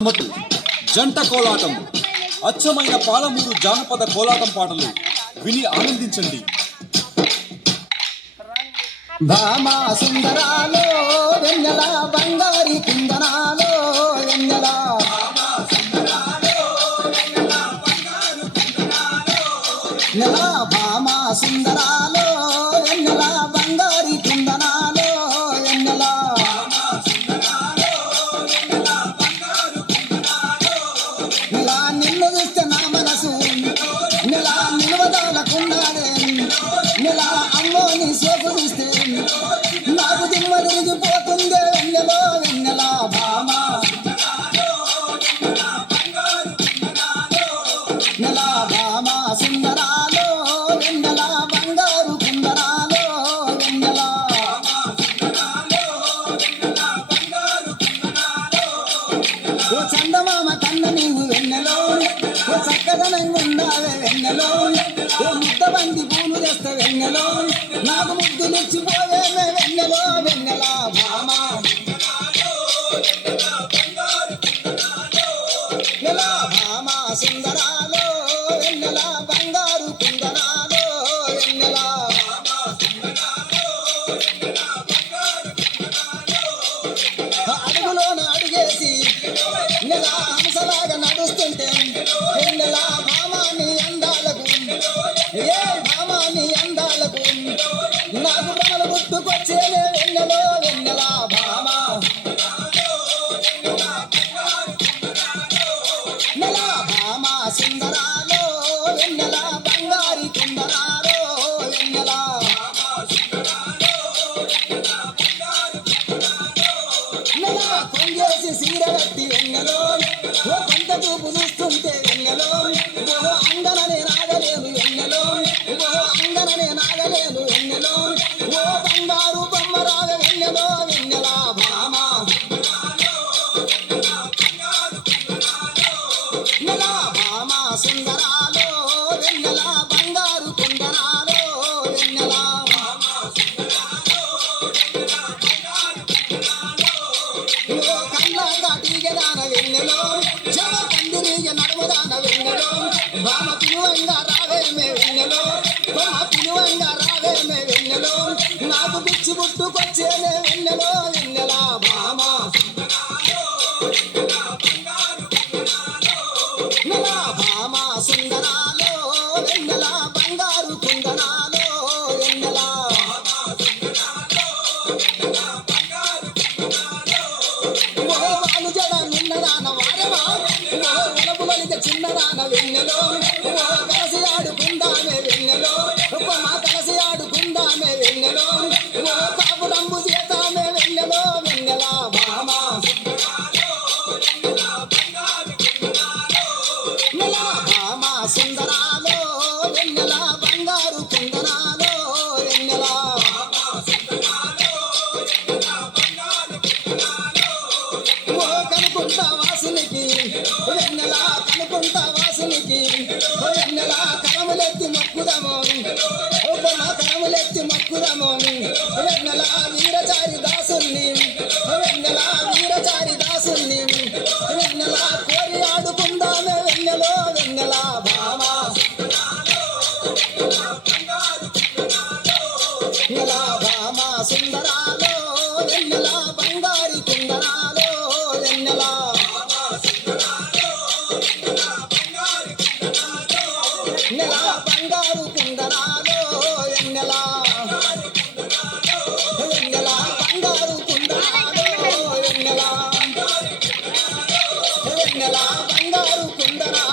జంట కోలాటం అచ్చమైన పాలమూరు జానపద కోలాటం పాటలు విని ఆనందించండి. భామా సుందరాలో వెన్నెల బంగారి కుందనాలో వెన్నెల నెల భామా సుందరాలో వెన్నెల బంగారి కుందనాలో వెన్నెల నెల నిన్ను చూస్తే నా మనసు నెల నిలవదాలకున్నాడే నెల అమ్మో నీ సోపు చూస్తే నాకు దిమ్మ తిరిగిపోతుందే వెన్నెలో వెన్నెల భామా నెల భామా సుందరాలో వెన్నెల బంగారు కుందరాలో వెన్నెల ఓ చందమామ కన్న నీవు వెన్నెలో ఓ చక్కదనంగా ఉన్నావే వెన్నెలో ఓ ముద్ద బంది పూలు చేస్తే వెన్నెలో నాకు ముద్దులిచ్చిపోవేమే వెన్నెలో వెన్నెల భామా నెల భామా సుందరాలో వెన్నెల బంగారు కుందనాలో వెన్నెల అడుగులోన అడుగేసి నెల హంసలాగా నడుస్తుంటే వెన్నెల భామాని అందాలకు ఏ భామాని అందాలకు నాకు భ్రమలు గుర్తుకొచ్చేనే వెన్నెలో వెన్నెల భామా నెల భామా సుందరాలో వెన్నెల బంగారి కుందనాలో వెన్నెల నెల కొంగేసి సీరగట్టి వెన్నెలో ఓ కొంత చూపు చూస్తుంటే వెన్నెలో ఓ అంగననే నాగలేను వెన్నెలో ఓ అంగననే నాగలేను వెన్నెలో ఓ బంగారు బొమ్మరాగ వెన్నెలో వెన్నెల భామా నెల భామా సుందరాలో వెన్నెల బంగారు కుందనాలో వెన్నెల ఓ కళ్ళ దాటిగదాన వెన్నెలో జమ కందిరిగ నడుముదాన వెన్నెలో భామ పిలువంగా రావేమే వెన్నెలో బొమ్మ పిలువంగా రావేమే వెన్నెలో నాకు పిచ్చి పుట్టుకొచ్చేనే వెన్నెలో వెన్నెల భామా నెల భామా సుందరాలో వెన్నెల బంగారు కుందనాలో వెన్నెల ఓ వాలు జడ నిన్నదాన వారమా ఓ ఒలపులలిక చిన్నదాన వెన్నెలో ఓ కలసి ఆడుకుందామే వెన్నెలో మా కలసి ఆడుకుందామే వెన్నెలో ఓ కాపురంబు చేతామే వెన్నెలో వెన్నెల భామా నెల భామా సుందరాలో వెన్నెల బంగారు కుందనాలో వెన్నెల ఓ కనుకుంటా వాసునికి వెన్నెల కనుకుంటా వాసునికి వెన్నెల కరములెత్తి మొక్కుదము మా కరములెత్తి మొక్కుదము వెన్నెల వీరచారి దాసుల్ని వెన్నెల వీరచారి దాసుల్ని వెన్నెల కోరి ఆడుకుందామే వెన్నెలో వెన్నెల భామా నెల భామా సుందరాలో వెన్నెల బంగారి కుందనాలో వెన్నెల నెల బంగారు కుందనాలో వెన్నెల వెన్నెల బంగారు కుందనాలో వెన్నెల వెన్నెల బంగారు కుందనాలో